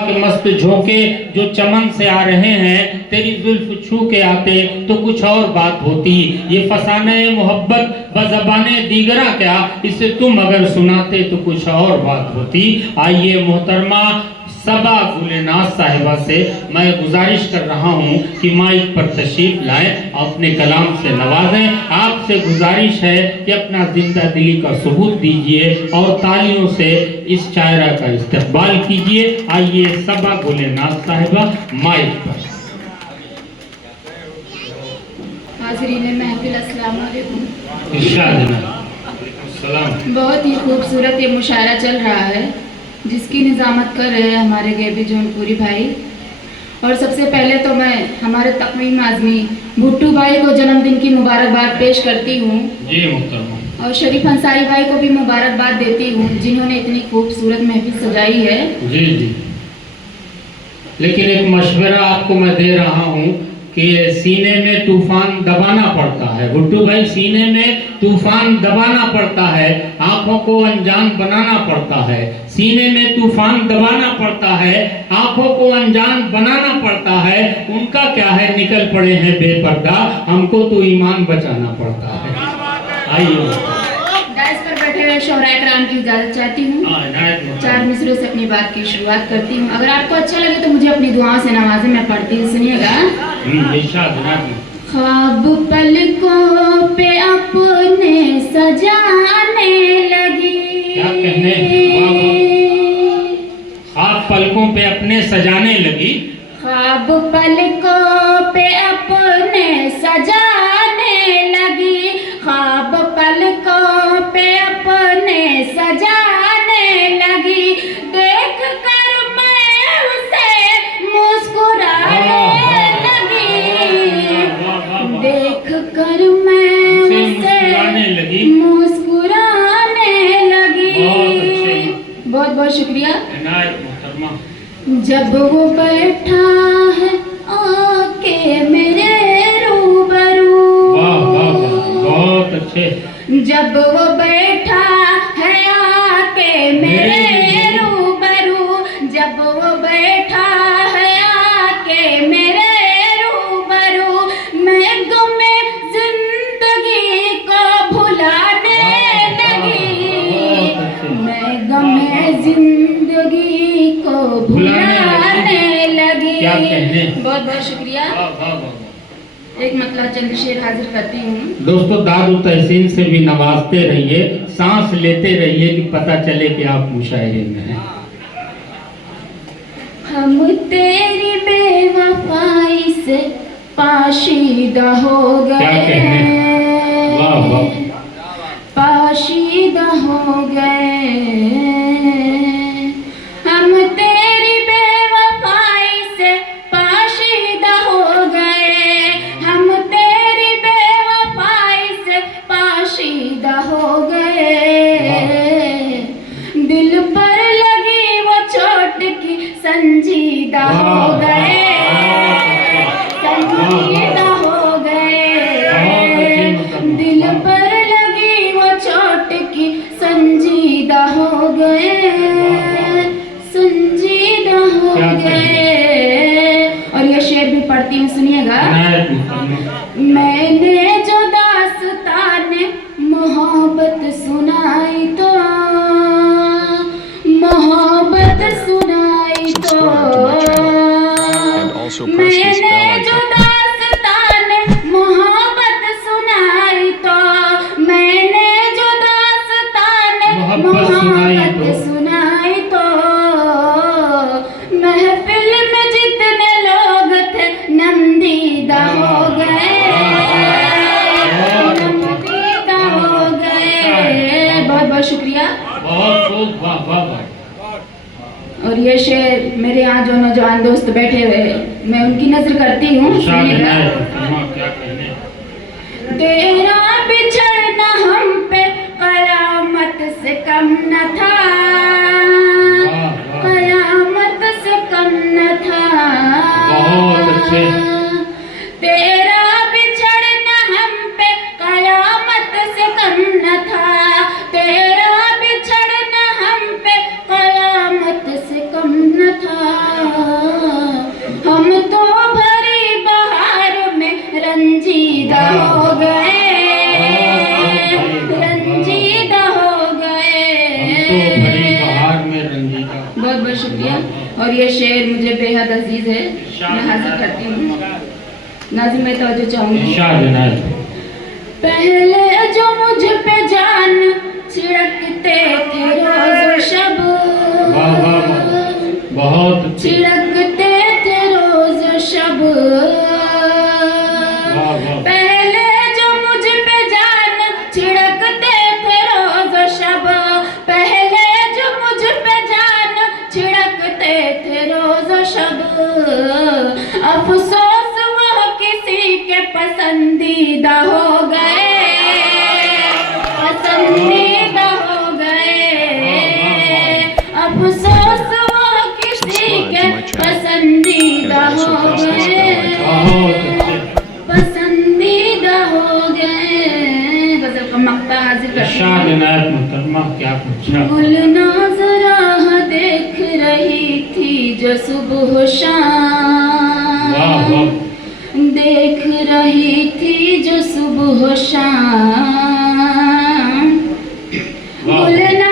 के मस्त झोंके जो चमन से आ रहे हैं, तेरी जुल्फ छू के आते तो कुछ और बात होती। ये फसाने मोहब्बत बज़बाने दीगरा क्या, इसे तुम अगर सुनाते तो कुछ और बात होती। आइए मोहतरमा सबा गुलनाज साहिबा से मैं गुजारिश कर रहा हूँ कि माइक पर तशरीफ लाएं, अपने कलाम से नवाजें। आपसे गुजारिश है कि अपना जिंदा दिली का सबूत दीजिए और तालियों से इस शायरा का इस्तकबाल कीजिए। आइए सबा गुलनाज साहिबा माइक पर। हाज़रीन महफिल, अस्सलाम वालेकुम। इरशाद। बहुत ही खूबसूरत ये मुशायरा चल रहा है जिसकी निज़ामत कर रहे हैं हमारे गैबी जौनपुरी भाई। और सबसे पहले तो मैं हमारे तकवीम आज़मी भुट्टू भाई को जन्मदिन की मुबारकबाद पेश करती हूँ जी मोहतरमा। और शरीफ अंसारी भाई को भी मुबारकबाद देती हूँ जिन्होंने इतनी खूबसूरत महफिल सजाई है। जी जी। लेकिन एक मशवरा आपको मैं दे रहा हूँ कि सीने में तूफान दबाना पड़ता है। भुट्टू भाई, सीने में तूफान दबाना पड़ता है, आंखों को अनजान बनाना पड़ता है। सीने में तूफान दबाना पड़ता है, आंखों को अनजान बनाना पड़ता है। उनका क्या है, निकल पड़े हैं बेपर्दा, हमको तो ईमान बचाना पड़ता है। आइए डाइस पर बैठे हुए शोहराए कराम की इजाज़त चाहती हूँ। 4 मिसरों से अपनी बात की शुरुआत करती हूँ। अगर आपको अच्छा लगे तो मुझे अपनी दुआओं से नवाजें। मैं पढ़ती हूँ, सुनिएगा। ख्वाब पलकों पे अपने सजाने लगी। क्या कहने? ख्वाब पलकों पे अपने सजाने लगी। ख्वाब पलकों पे अपने सजाने लगी। ख्वाब पलकों पे अपने सजाने लगी। देख कर मैं उसे मुस्कुराने लगी। देख कर मैं उसे मुस्कुराने लगी। बहुत बहुत शुक्रिया। जब वो बैठा है आके मेरे रूबरू। बहुत अच्छे। जब वो बैठा है आके मेरे रूबरू। जब वो बैठा है आके मेरे रूबरू। मैं गमे जिंदगी को भुलाने लगी। मैं गमे जिंदगी को भुलाने लगी। बहुत बहुत शुक्रिया। एक मतला चंद शेर हाजिर करती हूँ। दोस्तों, दादू तहसीन से भी नवाजते रहिए, सांस लेते रहिए कि पता चले कि आप मुशायरे में हैं। हम तेरी बेवफाई से पाशीदा हो गए। वाह वाह। पाशीदा हो गए। हम तेरी बेवफाई से पाशीदा हो गए। हम तेरी बेवफाई से पाशीदा हो गए। दिल पर लगी वो चोट की संजीदा हो गए। संजीदा हो गए। दिल पर लगी वो चोट की संजीदा हो गए। संजीदा हो गए। और ये शेर भी पढ़ती हूँ, सुनिएगा। मैंने जो दास्ताने मोहब्बत सुनाई तो, मोहब्बत सुनाई तो, मैंने जो दास्ताने मोहब्बत सुनाई तो, मैंने जो दास्ताने मोहब्बत सुनाई तो, महफिल में जितने लोग थे नंदीदा हो गए। नंदीदा हो गए। बहुत बहुत शुक्रिया। और ये शेर मेरे यहाँ जो नौजवान दोस्त बैठे हुए, मैं उनकी नजर करती हूँ। तेरा बिछड़ना हम पे कयामत से कम न था। कयामत से कम न था। तेरा बिछड़ना हम पे कयामत से कम न था। तेरा बिछड़ना हम पे कयामत से कम न था। और ये शेर मुझे बेहद अजीज है, मैं हाजिर करती हूँ। नाज़िम भाई तवज्जो चाहूँगी। इरशाद इनायत। पहले जो मुझ पे जान छिड़कते थे रोज़ शब, वाह वाह वाह, बहुत अच्छी। छिड़कते थे रोज़ शब, वाह वाह। पहले जो मुझ पे जान छिड़कते थे रोज़ शब, पहले जो मुझ पे जान छिड़कते थे रोज़ शब, अफसोस वह किसी के पसंदीदा हो गए, पसंदीदा हो गए, अफसोस वह किसी के पसंदीदा हो गए, पसंदीदा हो गए। गजल का मक्ता हाजिर करती इरशाद हूँ। इनायत मोहतरमा, क्या पूछा? गुलनाज़ राह देख रही थी जो सुबह शाम, वाह वाह। देख रही थी जो सुबह शाम, वाह। गुलनाज़